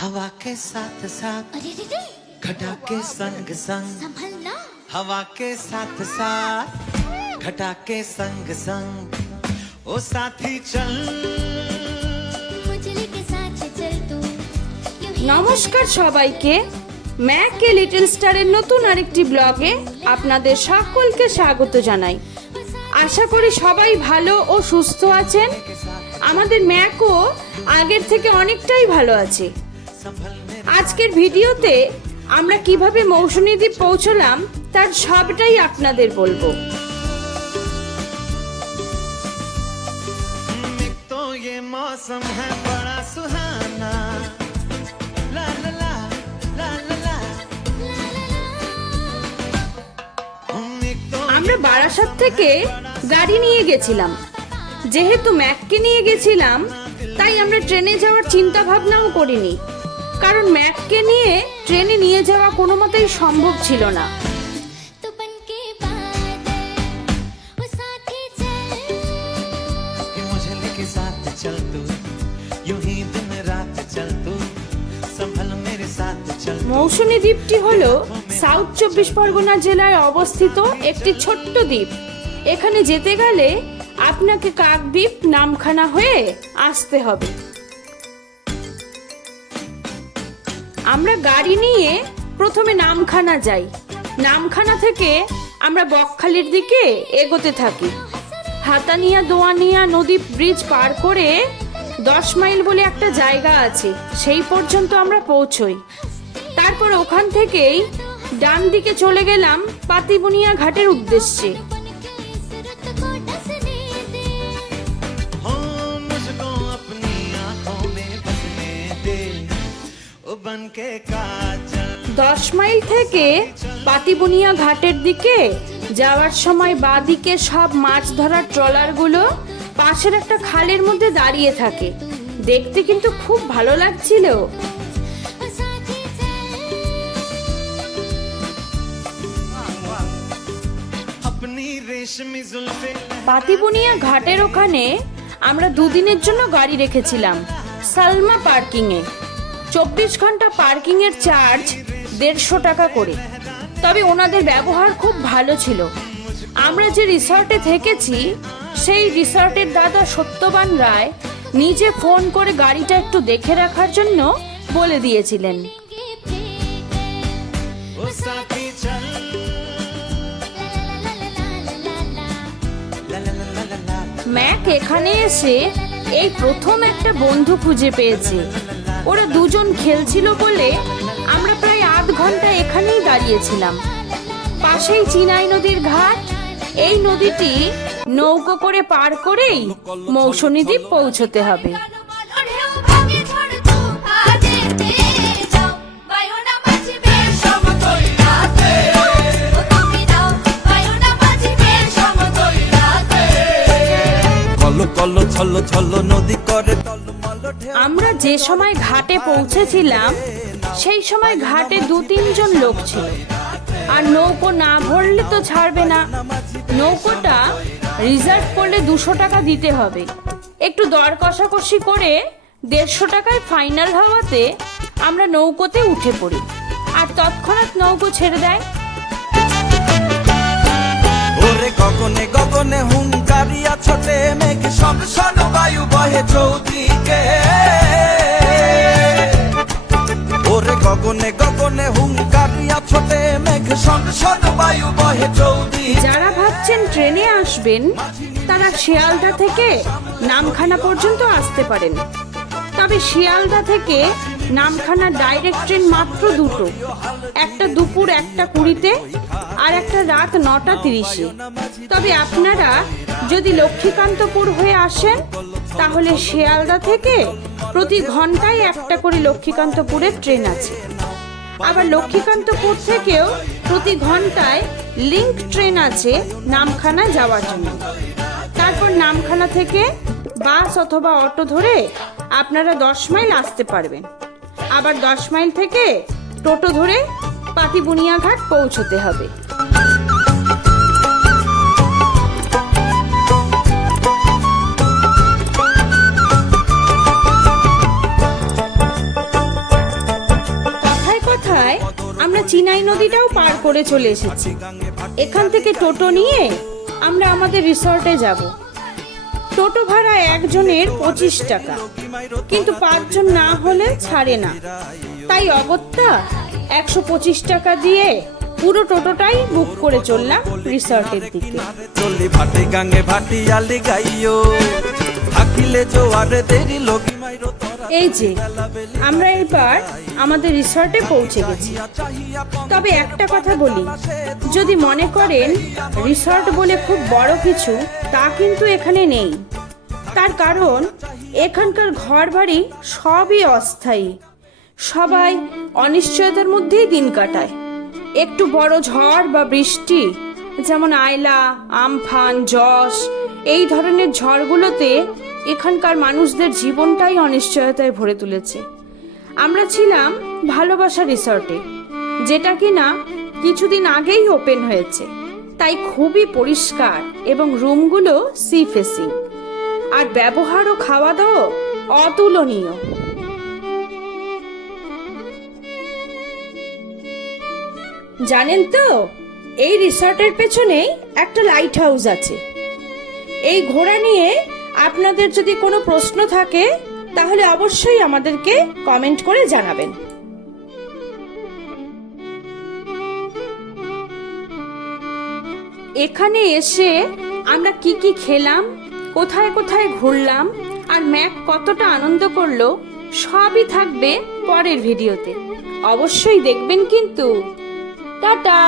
हवा के साथ साथ अरे रे रे, घटा के संग संग, संभलना। हवा के साथ साथ घटा के संग संग, ओ साथी चल मुझे के साथ चल तू। यूं ही নমস্কার সবাইকে, ম্যাক এ লিটল স্টারের নতুন আরেকটি ব্লগে আপনাদের সকলকে স্বাগত জানাই। আশা করি সবাই ভালো ও সুস্থ আছেন। আমাদের ম্যাকও আগের থেকে অনেকটাই ভালো আছে। আজকের ভিডিওতে আমরা কিভাবে মৌসুমী দ্বীপ পৌঁছলাম তার সবটাই আপনাদের বলবো। एक तो ये मौसम है बड़ा सुहाना, ला ला ला ला ला ला। एक तो আমরা বারাসাত থেকে গাড়ি নিয়ে গেছিলাম। যেহেতু ম্যাককে নিয়ে গেছিলাম তাই আমরা ট্রেনে যাওয়ার চিন্তা ভাবনাও করিনি, কারণ ম্যাককে নিয়ে ট্রেনে নিয়ে যাওয়া কোনো মতেই সম্ভব ছিল না। तो बन के बादल, वो साथी चल। कि मुझे लेके साथ चल तू, यूं ही दिन रात चल तू, संभल मेरे साथ चल तू। মৌসুমী দ্বীপটি হলো সাউথ 24 পরগনা জেলায় অবস্থিত একটি ছোট্ট দ্বীপ। এখানে যেতে গেলে আপনাকে কাকদ্বীপ নামখানা হয়ে আসতে হবে। আমরা গাড়ি নিয়ে প্রথমে নামখানা যাই। নামখানা থেকে আমরা বকখালির দিকে এগোতে থাকি। হাতানিয়া দোয়ানিয়া নদী ব্রিজ পার করে 10 মাইল বলে একটা জায়গা আছে, সেই পর্যন্ত আমরা পৌঁছই। তারপর ওখান থেকেই ডান দিকে চলে গেলাম পাতিবুনিয়া ঘাটের উদ্দেশ্যে। बन के सूरत को डसने दे। हो मुझको अपनी आंखों में बसने दे, ओ बन के काजल। 10 মাইল থেকে পাতিবুনিয়া ঘাটের দিকে যাওয়ার সময় বাঁদিকে সব মাছ ধরার ট্রলারগুলো পাশের একটা খালের মধ্যে দাঁড়িয়ে থাকে। দেখতে কিন্তু খুব ভালো লাগছিল। वो साथी चल। अपनी रेशमी जुल्फे পাতিবুনিয়া ঘাটের ওখানে আমরা দুদিনের জন্য গাড়ি রেখেছিলাম সালমা পার্কিংয়ে। 24 ঘন্টা পার্কিংয়ের চার্জ 150 টাকা করে। তবে ওনাদের ব্যবহার খুব ভালো ছিল। আমরা যে রিসর্টে থেকেছি সেই রিসর্টের দাদা সত্যবান রায় নিজে ফোন করে গাড়িটা একটু দেখে রাখার জন্য বলে দিয়েছিলেন। के फेंके। ओ साथी चल, ला ला ला ला ला ला ला। ला ला ला ला ला ला। ম্যাক এখানে এসে এই প্রথম একটা বন্ধু খুঁজে পেয়েছে। ওরা দুজন খেলছিল বলে আমরা প্রায় আধ ঘন্টা এখানেই দাঁড়িয়েছিলাম। পাশেই চিনাই নদীর ঘাট। এই নদীটি নৌকো করে পার করেই মৌসুমী দ্বীপ পৌঁছতে হবে। কলো কলো ছলো ছলো নদী করে টলমল ঢেউ। আমরা যে সময় ঘাটে পৌঁছেছিলাম সেই সময় ঘাটে 2-3 জন লোক ছিল। আর নৌকো না ভরলে তো ছাড়বে না। নৌকোটা রিজার্ভ করলে 200 টাকা দিতে হবে। একটু দর কষাকষি করে 150 টাকায় ফাইনাল হওয়াতে আমরা নৌকোতে উঠে পড়ি। আর তৎক্ষণাৎ নৌকো ছেড়ে দেয়। ওরে গগনে গগনে হুঙ্কারিয়া ছোটে মেঘ শন শন বায়ু বহে চৌদিকে। ওরে গগনে গগনে হুঙ্কারিয়া ছোটে মেঘ শন শন বায়ু বহে চৌদিকে। যারা ভাবছেন ট্রেনে আসবেন তারা শিয়ালদা থেকে নামখানা পর্যন্ত আসতে পারেন। তবে শিয়ালদা থেকে নামখানা ডাইরেক্ট ট্রেন মাত্র দুটো, একটা দুপুর 1:20-তে আর একটা রাত 9:30-এ। তবে আপনারা যদি লক্ষ্মীকান্তপুর হয়ে আসেন তাহলে শিয়ালদা থেকে প্রতি ঘন্টায় একটা করে লক্ষ্মীকান্তপুরের ট্রেন আছে। আবার লক্ষ্মীকান্তপুর থেকেও প্রতি ঘন্টায় লিংক ট্রেন আছে নামখানা যাওয়ার জন্য। তারপর নামখানা থেকে বাস অথবা অটো ধরে আপনারা 10 মাইল আসতে পারবেন। আবার 10 মাইল থেকে টোটো ধরে পাতিবুনিয়া ঘাট পৌঁছতে হবে। আমরা চিনাই নদীটাও পার করে চলে এসেছি। এখান থেকে টোটো নিয়ে আমরা আমাদের রিসর্টে যাব। টোটো ভাড়া একজনের 25 টাকা, কিন্তু 5 জন না হলে ছাড়ে না। তাই অগত্যা 125 টাকা দিয়ে পুরো টোটোটাই বুক করে চললাম রিসর্টের দিকে। চলি ভাটি গাঙ্গে ভাটি আলি গাইও থাকিলে জোয়ারে দেরি লগি মাইরো তোরা। এই যে আমরা এবার আমাদের রিসর্টে পৌঁছে গেছি। তবে একটা কথা বলি, যদি মনে করেন রিসর্ট বলে খুব বড় কিছু, তা কিন্তু এখানে নেই। তার কারণ এখানকার ঘরবাড়ি সবই অস্থায়ী। সবাই অনিশ্চয়তার মধ্যেই দিন কাটায়। একটু বড় ঝড় বা বৃষ্টি, যেমন আয়লা, আমফান, যশ, এই ধরনের ঝড়গুলোতে এখানকার মানুষদের জীবনটাই অনিশ্চয়তায় ভরে তুলেছে। আমরা ছিলাম ভালোবাসা রিসর্টে, যেটা কিনা কিছুদিন আগেই ওপেন হয়েছে। তাই খুবই পরিষ্কার এবং রুমগুলো সি ফেসিং, আর ব্যবহার ও খাওয়া দাওয়া অতুলনীয়। জানেন তো, এই রিসর্টের পেছনেই একটা লাইট হাউস আছে। এই ঘোড়া নিয়ে আপনাদের যদি কোনো প্রশ্ন থাকে তাহলে অবশ্যই আমাদেরকে কমেন্ট করে জানাবেন। এখানে এসে আমরা কি কি খেলাম, কোথায় কোথায় ঘুরলাম, আর ম্যাক কতটা আনন্দ করলো, সবই থাকবে পরের ভিডিওতে। অবশ্যই দেখবেন কিন্তু। টাটা।